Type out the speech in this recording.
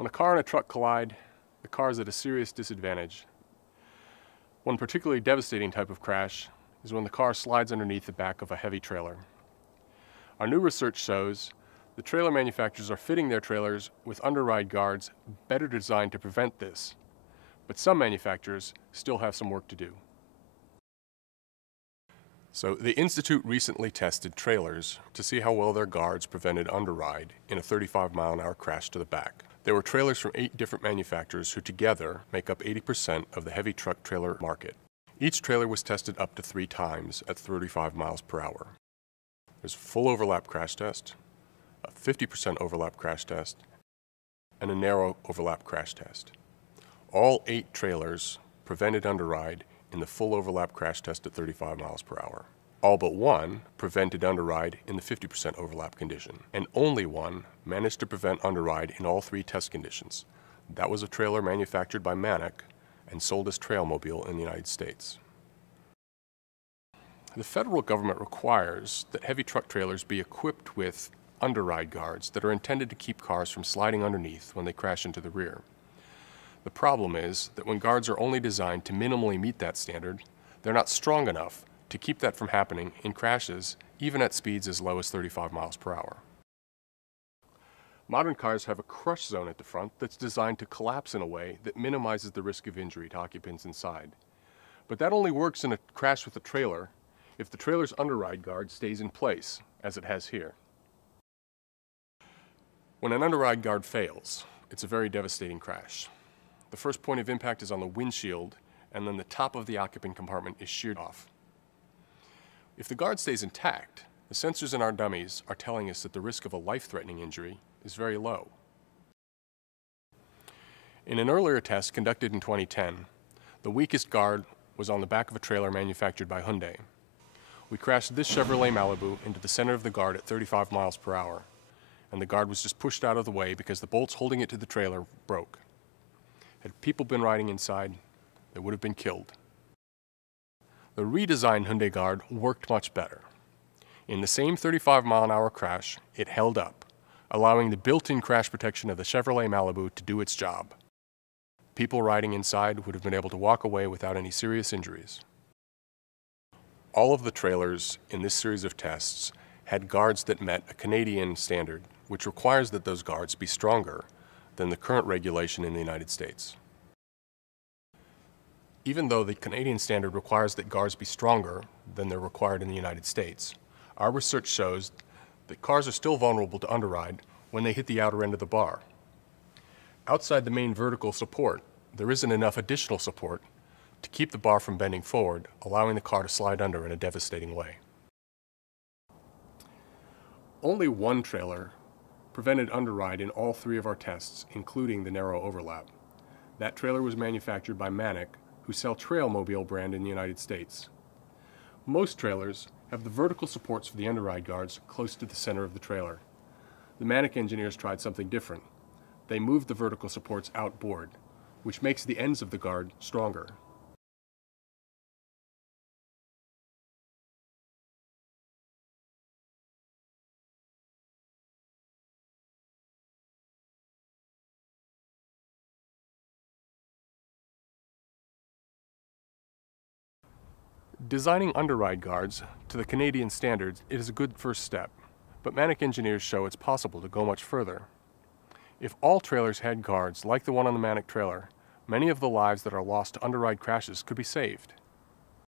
When a car and a truck collide, the car is at a serious disadvantage. One particularly devastating type of crash is when the car slides underneath the back of a heavy trailer. Our new research shows the trailer manufacturers are fitting their trailers with underride guards better designed to prevent this, but some manufacturers still have some work to do. So the Institute recently tested trailers to see how well their guards prevented underride in a 35-mile-an-hour crash to the back. There were trailers from 8 different manufacturers who together make up 80% of the heavy truck trailer market. Each trailer was tested up to 3 times at 35 miles per hour. There's a full overlap crash test, a 50% overlap crash test, and a narrow overlap crash test. All 8 trailers prevented underride in the full overlap crash test at 35 miles per hour. All but one prevented underride in the 50% overlap condition, and only one managed to prevent underride in all 3 test conditions. That was a trailer manufactured by Manic and sold as Trailmobile in the United States. The federal government requires that heavy truck trailers be equipped with underride guards that are intended to keep cars from sliding underneath when they crash into the rear. The problem is that when guards are only designed to minimally meet that standard, they're not strong enough to keep that from happening in crashes, even at speeds as low as 35 miles per hour. Modern cars have a crush zone at the front that's designed to collapse in a way that minimizes the risk of injury to occupants inside. But that only works in a crash with a trailer if the trailer's underride guard stays in place, as it has here. When an underride guard fails, it's a very devastating crash. The first point of impact is on the windshield, and then the top of the occupant compartment is sheared off. If the guard stays intact, the sensors in our dummies are telling us that the risk of a life-threatening injury is very low. In an earlier test conducted in 2010, the weakest guard was on the back of a trailer manufactured by Hyundai. We crashed this Chevrolet Malibu into the center of the guard at 35 miles per hour, and the guard was just pushed out of the way because the bolts holding it to the trailer broke. Had people been riding inside, they would have been killed. The redesigned Hyundai guard worked much better. In the same 35-mile-an-hour crash, it held up, allowing the built-in crash protection of the Chevrolet Malibu to do its job. People riding inside would have been able to walk away without any serious injuries. All of the trailers in this series of tests had guards that met a Canadian standard, which requires that those guards be stronger than the current regulation in the United States. Even though the Canadian standard requires that guards be stronger than they're required in the United States, our research shows that cars are still vulnerable to underride when they hit the outer end of the bar. Outside the main vertical support, there isn't enough additional support to keep the bar from bending forward, allowing the car to slide under in a devastating way. Only one trailer prevented underride in all 3 of our tests, including the narrow overlap. That trailer was manufactured by Manic, who sell Trailmobile brand in the United States. Most trailers have the vertical supports for the underride guards close to the center of the trailer. The Manic engineers tried something different. They moved the vertical supports outboard, which makes the ends of the guard stronger. Designing underride guards to the Canadian standards is a good first step, but Manic engineers show it's possible to go much further. If all trailers had guards like the one on the Manic trailer, many of the lives that are lost to underride crashes could be saved.